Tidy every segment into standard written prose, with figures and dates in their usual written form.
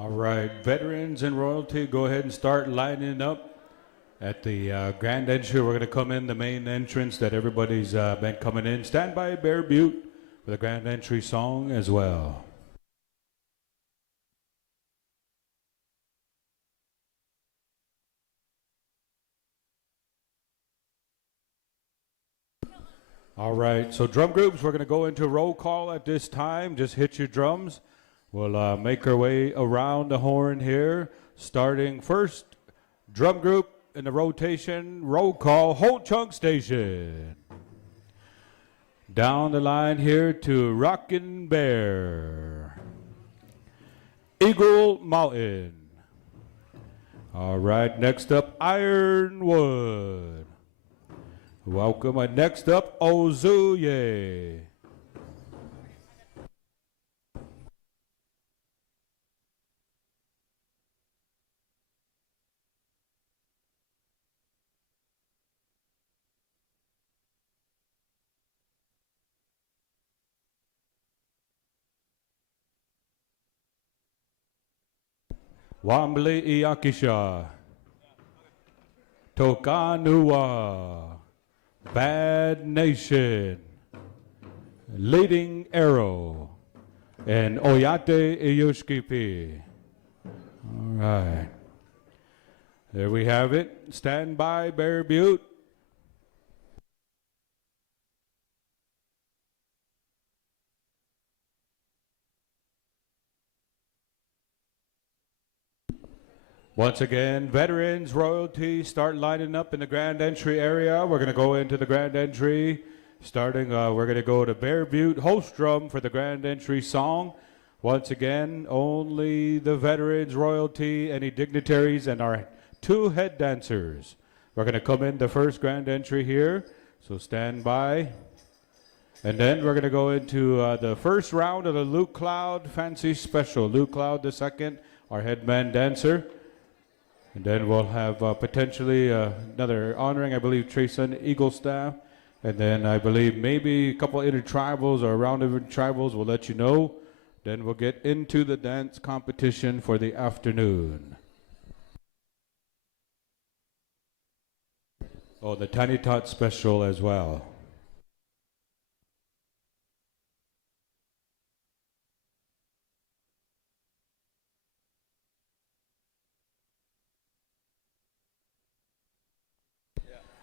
All right, veterans and royalty, go ahead and start lining up at the grand entry. We're going to come in the main entrance that everybody's been coming in. Stand by Bear Butte for the grand entry song as well. All right, so drum groups, we're going to go into roll call at this time. Just hit your drums. We'll make our way around the horn here, starting first, drum group in the rotation, roll call, Whole Chunk Station. Down the line here to Rockin' Bear, Eagle Mountain. All right, next up, Ironwood. Welcome. And next up, Ozuye. Wambli Iakisha, Tokanua, Bad Nation, Leading Arrow, and Oyate Iyushkipi. All right. There we have it. Stand by, Bear Butte. Once again, veterans, royalty, start lining up in the grand entry area. We're going to go into the grand entry. Starting, we're going to go to Bear Butte host drum for the grand entry song. Once again, only the veterans, royalty, any dignitaries, and our two head dancers. We're going to come in the first grand entry here, so stand by. And then we're going to go into the first round of the Luke Cloud Fancy Special. Luke Cloud II, our headman dancer. And then we'll have potentially another honoring, I believe, Trayson Eagle Staff. And then I believe maybe a couple intertribals or a round of intertribals. We'll let you know. Then we'll get into the dance competition for the afternoon. Oh, the Tiny Tot Special as well.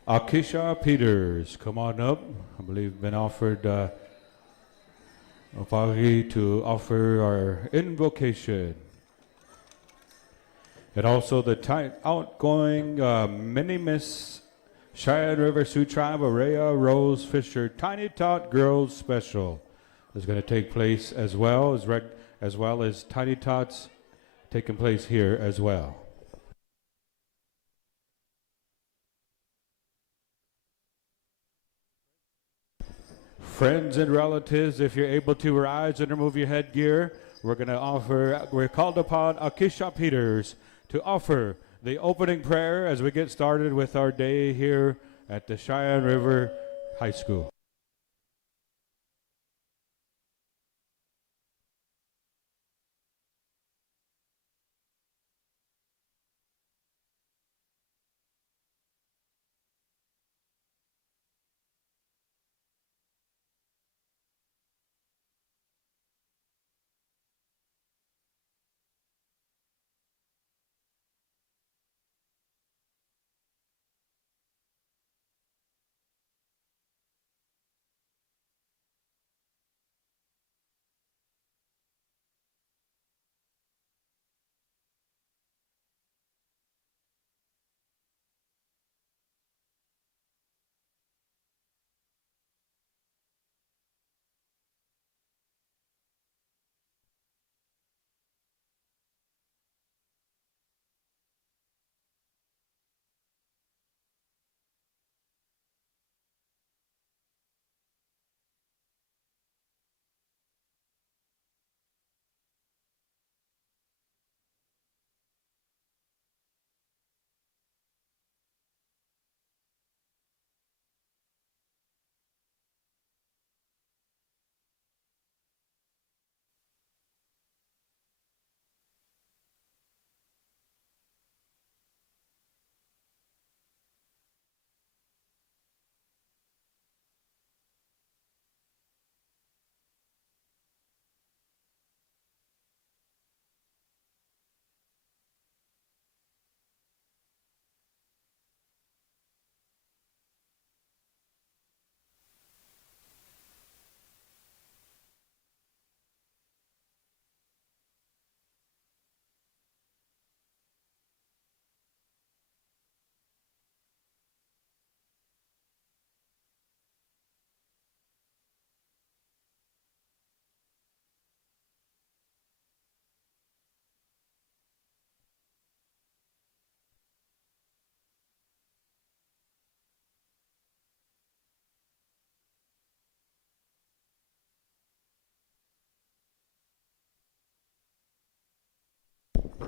Akisha Peters, come on up. I believe been offered to offer our invocation. And also the outgoing Mini Miss Cheyenne River Sioux Tribe, Araya Rose Fisher Tiny Tot Girls Special is going to take place as well as Tiny Tots taking place here as well. Friends and relatives, if you're able to rise and remove your headgear, we're called upon Akisha Peters to offer the opening prayer as we get started with our day here at the Cheyenne River High School.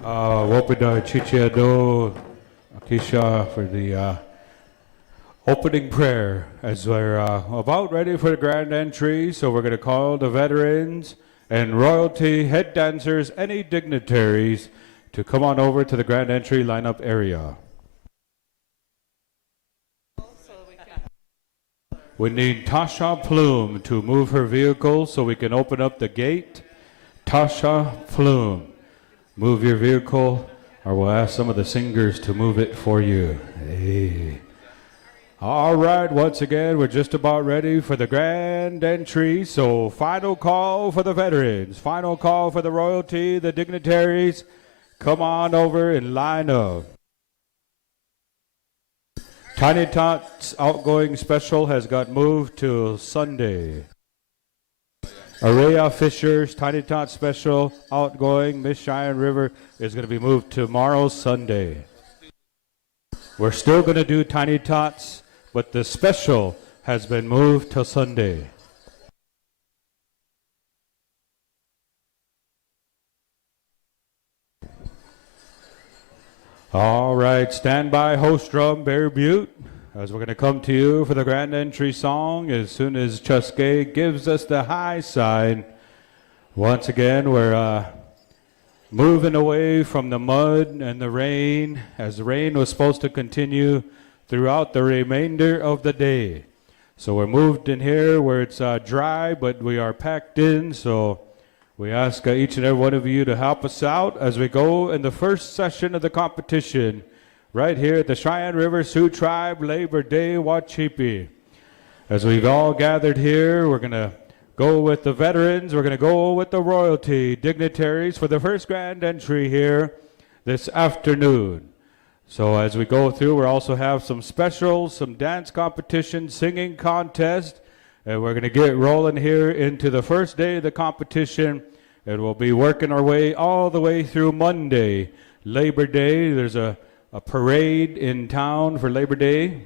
Wopida Chichiado Akisha for the opening prayer as we're about ready for the grand entry. So we're going to call the veterans and royalty, head dancers, any dignitaries to come on over to the grand entry lineup area. We need Tasha Plume to move her vehicle so we can open up the gate. Tasha Plume, move your vehicle, or we'll ask some of the singers to move it for you. Hey. All right, once again, we're just about ready for the grand entry. So final call for the veterans, final call for the royalty, the dignitaries. Come on over and line up. Tiny Tots outgoing special has got moved to Sunday. Araya Fisher's Tiny Tot special outgoing Miss Cheyenne River is going to be moved tomorrow, Sunday. We're still going to do Tiny Tots, but the special has been moved to Sunday. All right, stand by, host drum, Bear Butte, as we're going to come to you for the grand entry song as soon as Chuskay gives us the high sign. Once again, we're moving away from the mud and the rain, as the rain was supposed to continue throughout the remainder of the day. So we're moved in here where it's dry, but we are packed in, so we ask each and every one of you to help us out as we go in the first session of the competition right here at the Cheyenne River Sioux Tribe Labor Day Wacipi. As we've all gathered here, we're going to go with the veterans, we're going to go with the royalty dignitaries for the first grand entry here this afternoon. So as we go through, we'll also have some specials, some dance competition, singing contest, and we're going to get rolling here into the first day of the competition, and we'll be working our way all the way through Monday, Labor Day. There's a parade in town for Labor Day.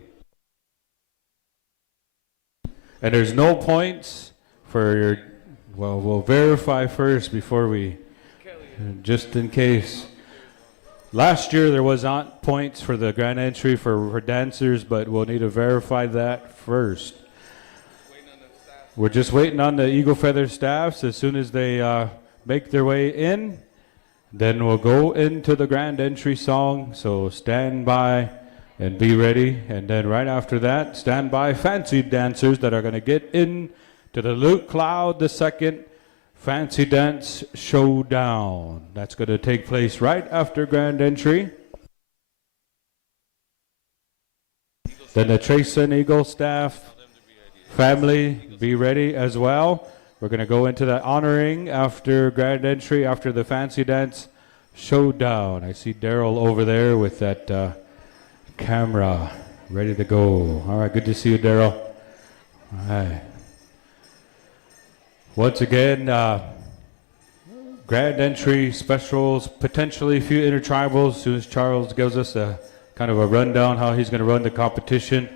And there's no points for your, well, we'll verify first before we, just in case. Last year there was not points for the grand entry for dancers, but we'll need to verify that first. We're just waiting on the Eagle Feather staffs. As soon as they make their way in, then we'll go into the grand entry song. So stand by and be ready. And then right after that, stand by fancy dancers that are going to get in to the Luke Cloud II Fancy Dance Showdown. That's going to take place right after grand entry. Then the Trace and Eagle staff family, be ready as well. We're going to go into the honoring after grand entry, after the Fancy Dance Showdown. I see Daryl over there with that camera ready to go. All right, good to see you, Daryl. All right. Once again, grand entry specials, potentially a few intertribals, as soon as Charles gives us a kind of a rundown how he's going to run the competition.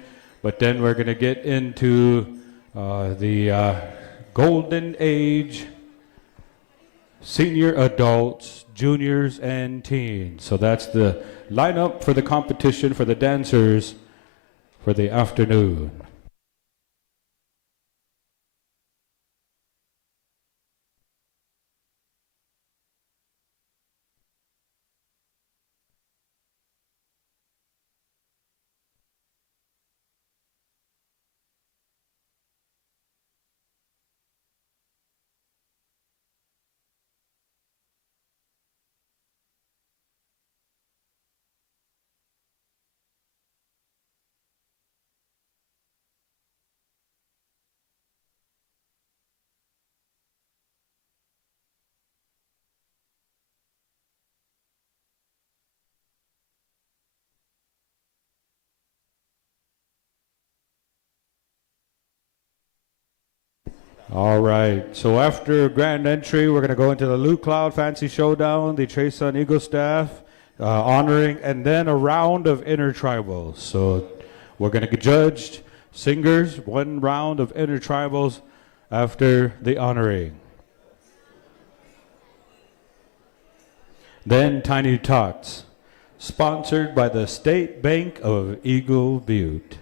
But then we're going to get into the golden age, senior adults, juniors, and teens. So that's the lineup for the competition for the dancers for the afternoon. All right, so after grand entry, we're going to go into the Luke Cloud Fancy Showdown, the Trace on Eagle staff, honoring, and then a round of intertribals. So we're going to get judged singers, one round of intertribals after the honoring. then Tiny Tots, sponsored by the State Bank of Eagle Butte.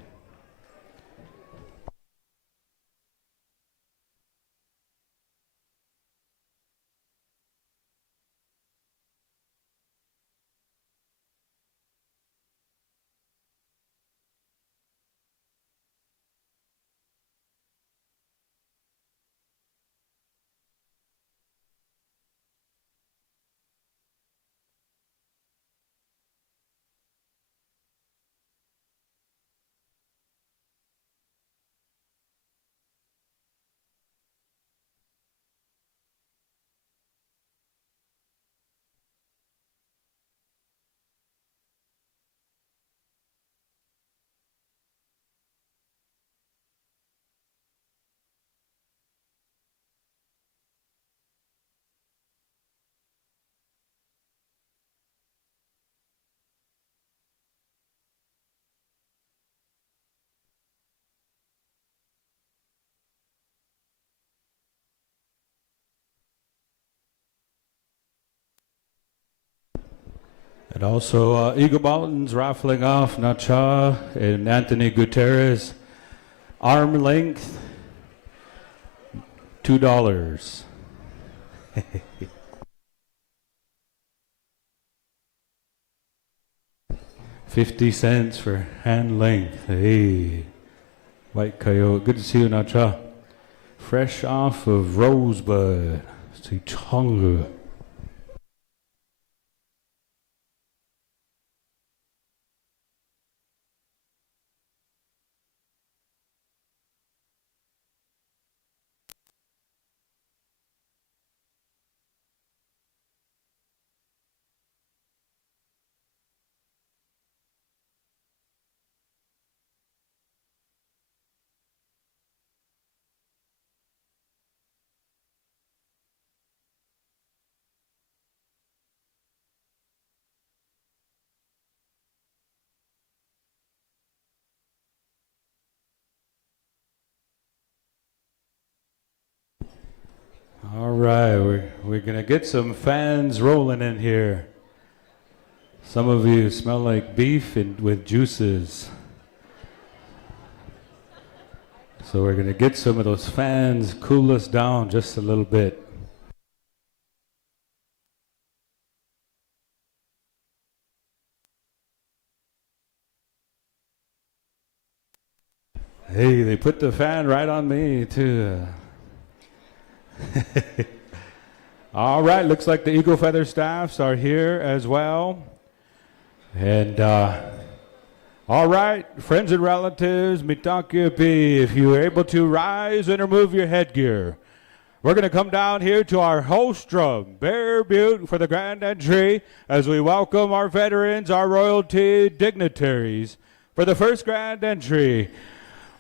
And also Eagle Mountains raffling off Nacha and Anthony Gutierrez. Arm length, $2. 50 cents for hand length. Hey, White Coyote. Good to see you, Nacha. Fresh off of Rosebud. See Chonga. All right, we're gonna get some fans rolling in here. Some of you smell like beef and with juices. So we're gonna get some of those fans, cool us down just a little bit. Hey, they put the fan right on me too. All right, looks like the Eagle Feather staffs are here as well. And all right, friends and relatives, Wacipi, if you are able to rise and remove your headgear. We're going to come down here to our host drum, Bear Butte, for the grand entry as we welcome our veterans, our royalty dignitaries for the first grand entry.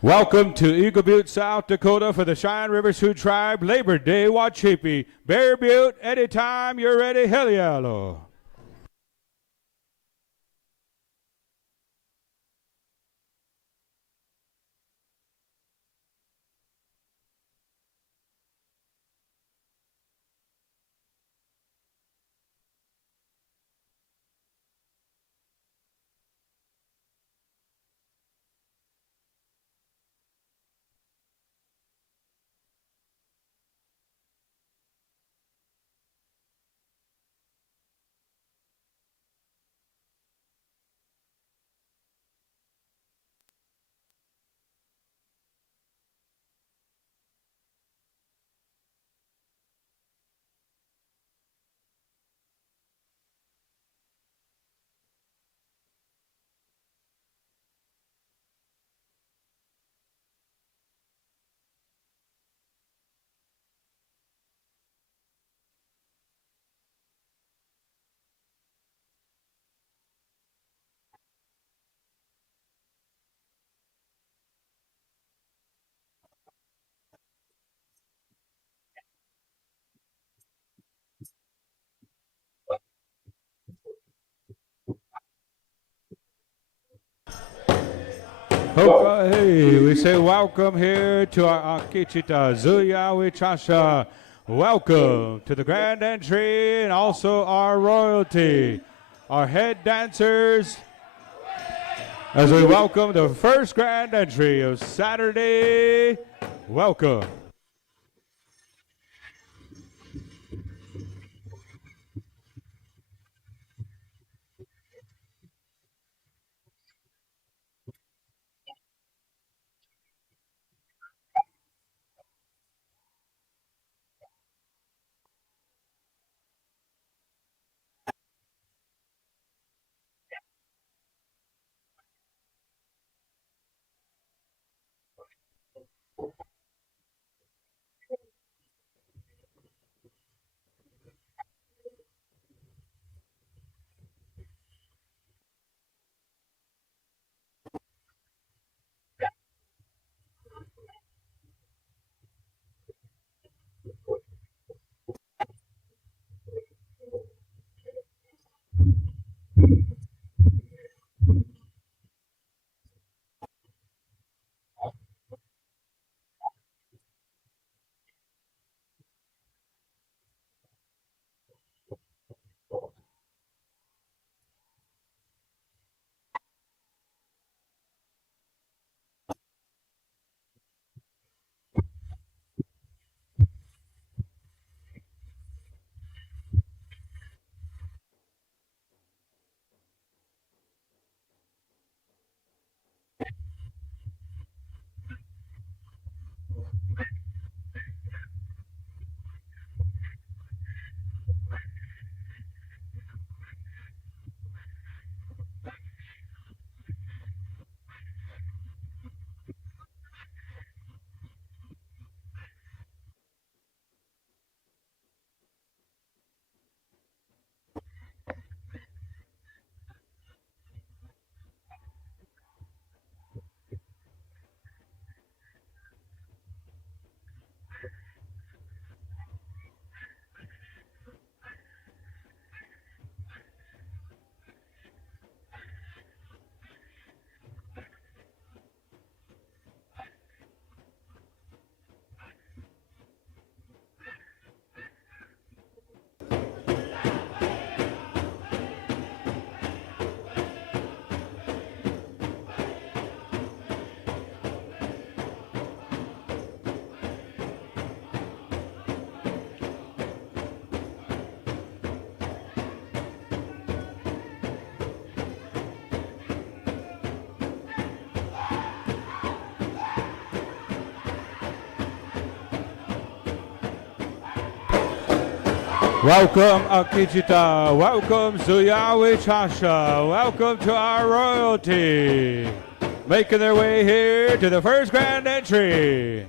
Welcome to Eagle Butte, South Dakota for the Cheyenne River Sioux Tribe Labor Day Wacipi. Bear Butte, anytime you're ready, hell yeah. Hey, we say welcome here to our Akichita Zuya Wichasha welcome to the grand entry and also our royalty, our head dancers, as we welcome the first grand entry of Saturday. Welcome. Welcome Akichita, welcome Zuyawi Chasha, welcome to our royalty, making their way here to the first grand entry.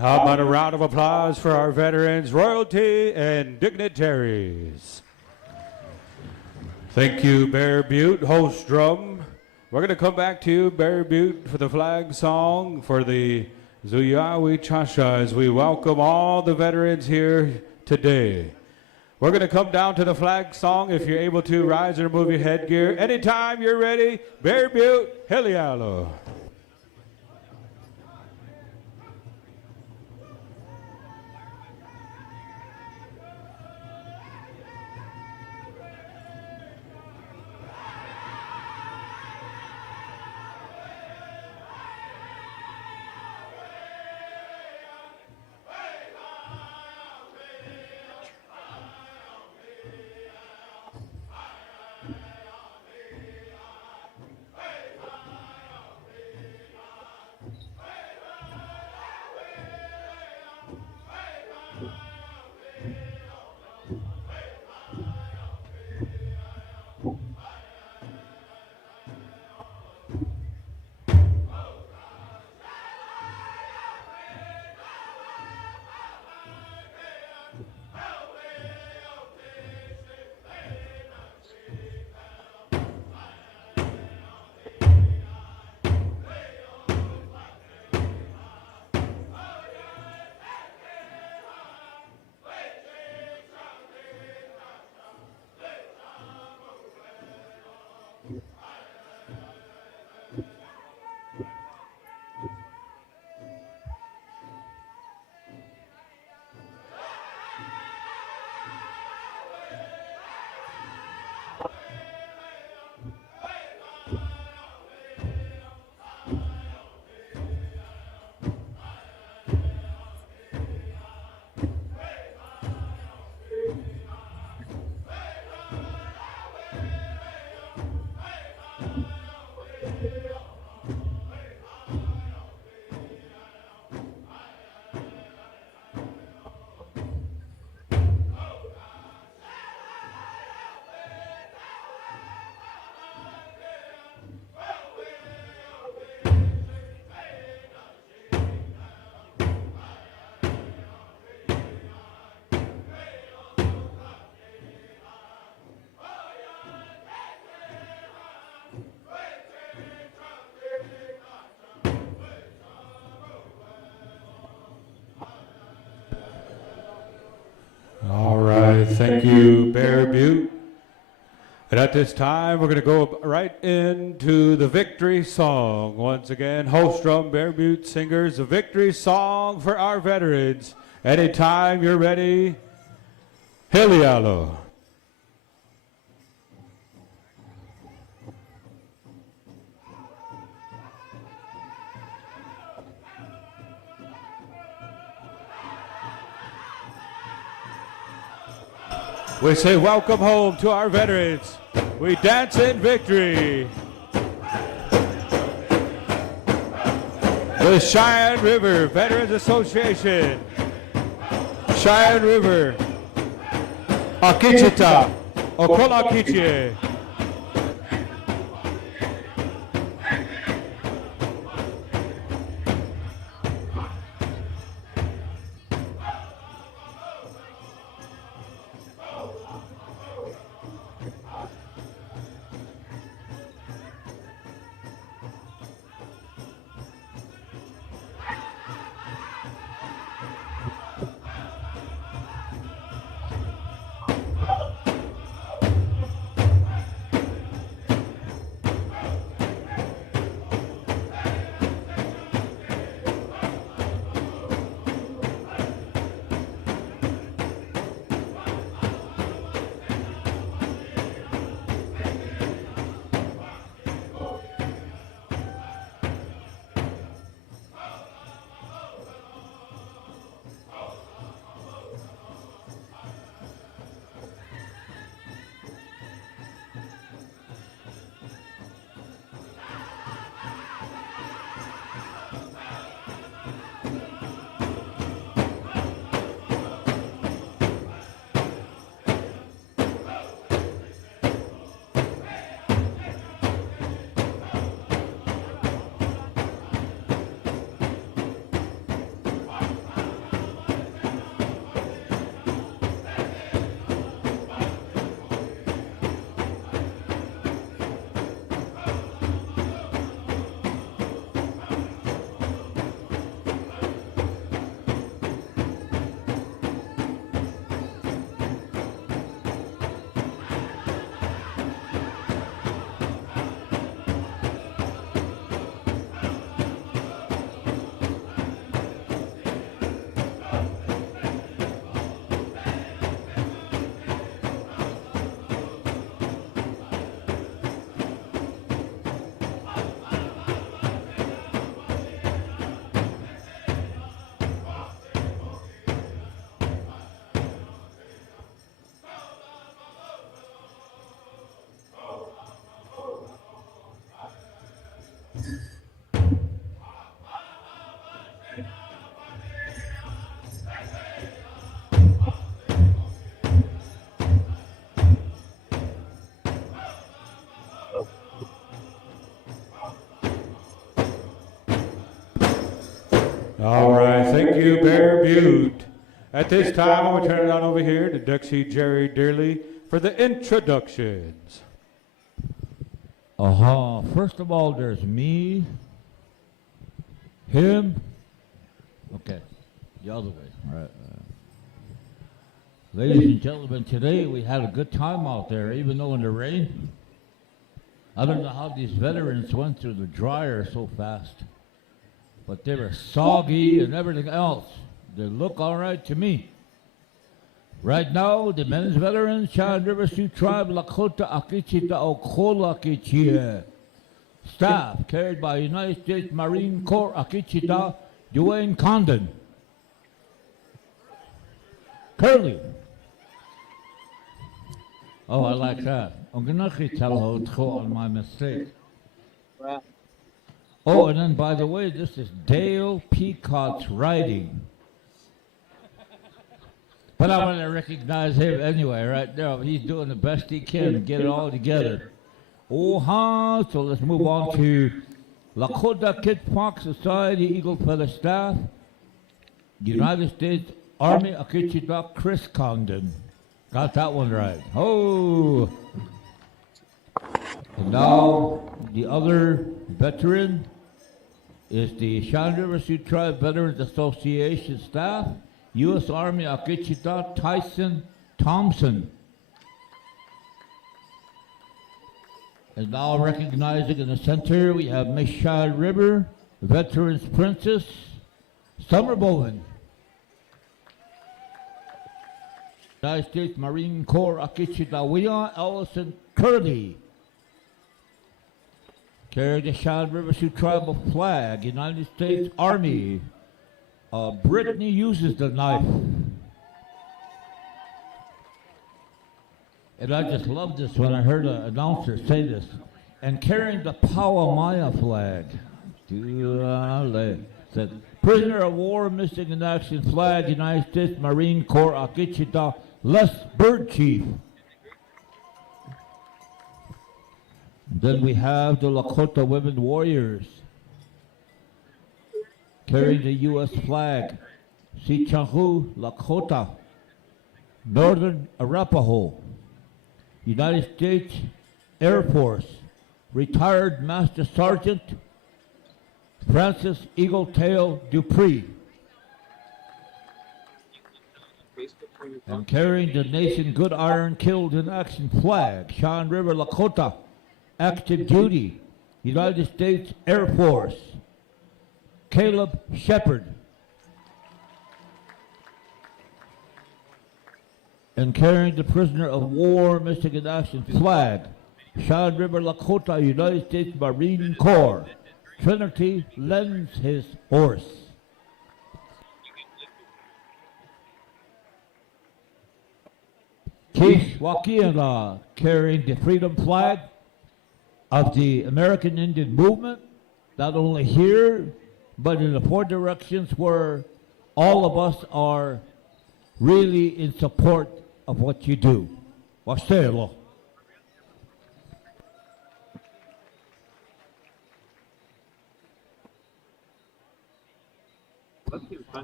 How about a round of applause for our veterans, royalty, and dignitaries? Thank you, Bear Butte, host drum. We're going to come back to you, Bear Butte, for the flag song for the Zuyawi Chasha as we welcome all the veterans here today. We're going to come down to the flag song. If you're able to, rise and remove your headgear. Anytime you're ready, Bear Butte, Helialo. All right, thank you, Bear Butte. And at this time, we're going to go right into the victory song. Once again, Holstrom, Bear Butte Singers, a victory song for our veterans. Anytime you're ready, Helialo. We say welcome home to our veterans. We dance in victory. The Cheyenne River Veterans Association. Cheyenne River. Akichita. Okolakichie. All right, thank you, Bear Butte. At this time, I'm going to turn it on over here to Dixie Jerry Dearly for the introductions. First of all, there's me, him. Okay, the other way. All right. Ladies and gentlemen, today we had a good time out there, even though in the rain. I don't know how these veterans went through the dryer so fast, but they were soggy and everything else. They look all right to me. Right now, the men's veterans, Chad River Sioux Tribe, Lakota Akichita Okola Akichia. Staff carried by United States Marine Corps Akichita, Dwayne Condon. Curly. Oh, I like that. I'm going to tell on my mistake. Oh, and then, by the way, this is Dale Peacock's writing. But I want to recognize him anyway, right there. He's doing the best he can to get it all together. Oh-ha! So let's move on to Lakota Kid Fox Society Eagle Feather Staff, United States Army Akichita Chris Condon. Got that one right. Oh! And now the other veteran is the Chad River Sioux Tribe Veterans Association staff, U.S. Army Akichita Tyson Thompson. And now recognizing in the center, we have Miss Chad River, Veterans Princess, Summer Bowen. United States Marine Corps Akichita Ellison Curley. Carry the Chad River Sioux Tribal flag, United States Army. Brittany uses the knife. And I just love this when I heard an announcer say this. And carrying the Pauamaya flag. Said, prisoner of war missing in action flag, United States Marine Corps Akichita Les Bird Chief. Then we have the Lakota Women Warriors carrying the U.S. flag, Sichahu Lakota, Northern Arapaho, United States Air Force, retired Master Sergeant Francis Eagletail Dupree. And carrying the Nation Good Iron Killed in Action flag, Sean River Lakota, active duty, United States Air Force, Caleb Shepard. And carrying the prisoner of war missing in action flag, Sean River Lakota, United States Marine Corps, Trinity lends his horse. Keith Wakiana carrying the freedom flag of the American Indian movement, not only here, but in the four directions where all of us are really in support of what you do. Wastelo.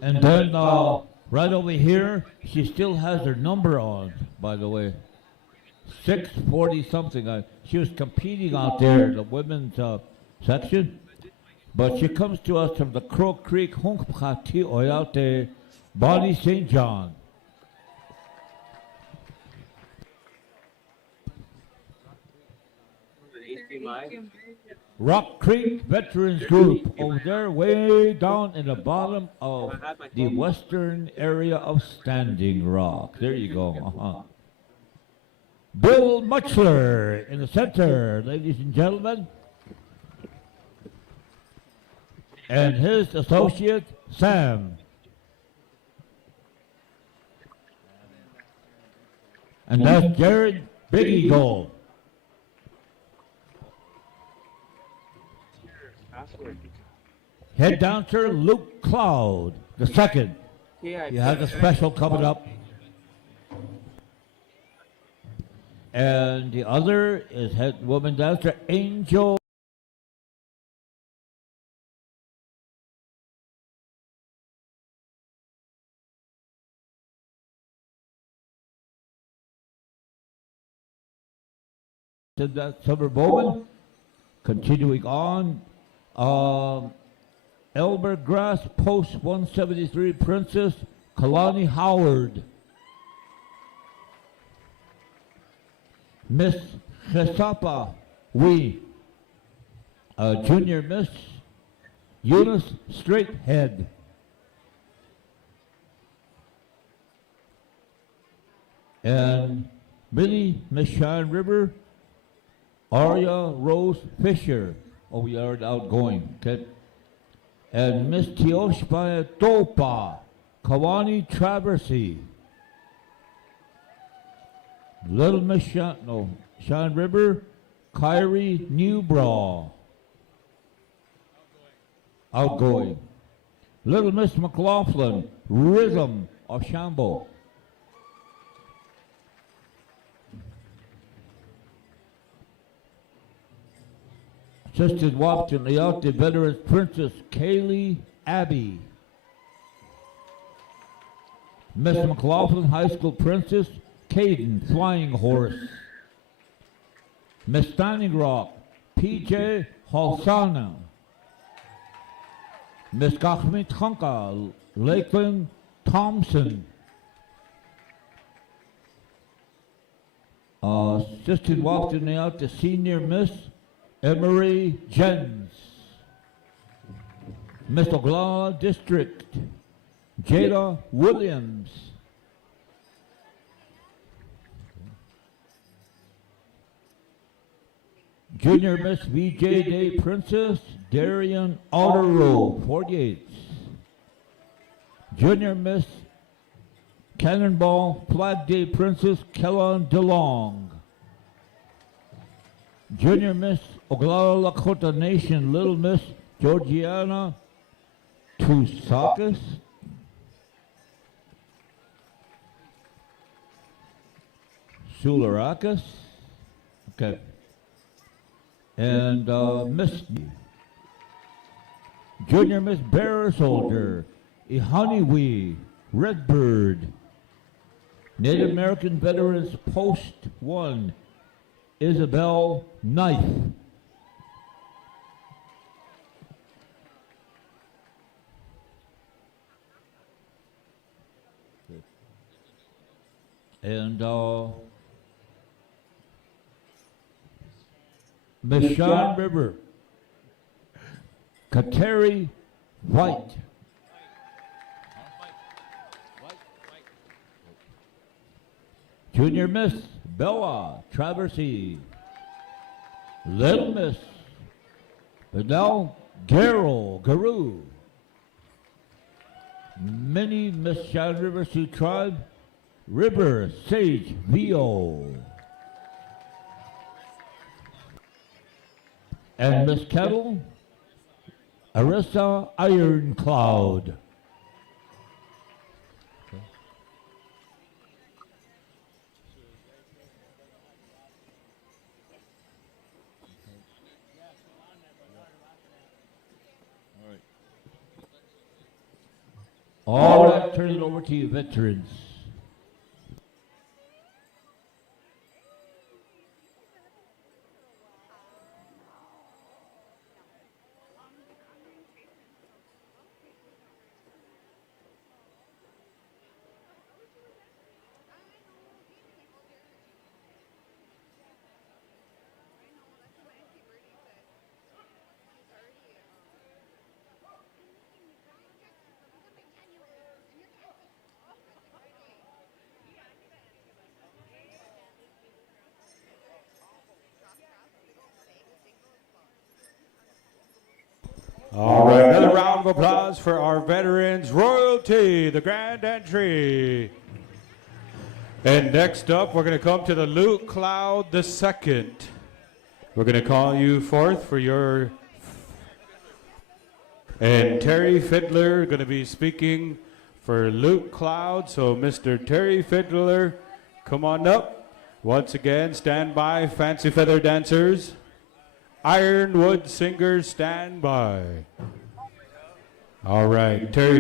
And then right over here, she still has her number on, by the way. 640 something. She was competing out there in the women's section. But she comes to us from the Crow Creek Hunkpati Oyate, Bonnie St. John. Rock Creek Veterans Group over there way down in the bottom of the western area of Standing Rock. There you go. Bill Muchler in the center, ladies and gentlemen. And his associate, Sam. And that's Jared Big Eagle. Head dancer Luke Cloud, the second. He has a special coming up. And the other is head woman dancer Angel. That Summer Bowman. Continuing on. Elmer Grass Post 173 Princess Kalani Howard. Miss Chesapa Junior Miss Eunice Straighthead. And Mini Miss Shine River, Aria Rose Fisher. Oh, we are outgoing, okay? And Miss Tioshpaya Topa, Kawani Traversy. Little Miss Shine River, Kyrie Newbraw. Outgoing. Little Miss McLaughlin, Rhythm of Shambo. Assisted Wapton Leote Veterans Princess Kaylee Abbey. Miss McLaughlin High School Princess Caden Flying Horse. Miss Standing Rock PJ Halsana. Miss Gachmi Thanka Lakeland Thompson. Assisted Wapton Leote Senior Miss Emery Jens. Miss Oglala District, Jada Williams. Junior Miss VJ Day Princess, Darian Otero, 48. Junior Miss Cannonball Flag Day Princess, Kellan DeLong. Junior Miss Oglala Lakota Nation, Little Miss Georgiana Tusakis. Sularakis. Okay. And Miss Junior Miss Bearer Soldier, Ihaniwi, Redbird. Native American Veterans Post 1, Isabel Knife. And Miss Shine River, Kateri White. Junior Miss Bella Traversy. Little Miss Fidel Garu. Mini Miss Shine River Sioux Tribe, River Sage VO. And Miss Kettle, Arissa Ironcloud. All right, turn it over to you, veterans. All right, another round of applause for our veterans royalty, the grand entry. And next up, we're going to come to the Luke Cloud II. We're going to call you forth for your... And Terry Fiddler going to be speaking for Luke Cloud. So Mr. Terry Fiddler, come on up. Once again, stand by, Fancy Feather Dancers. Ironwood Singers, stand by. All right, Terry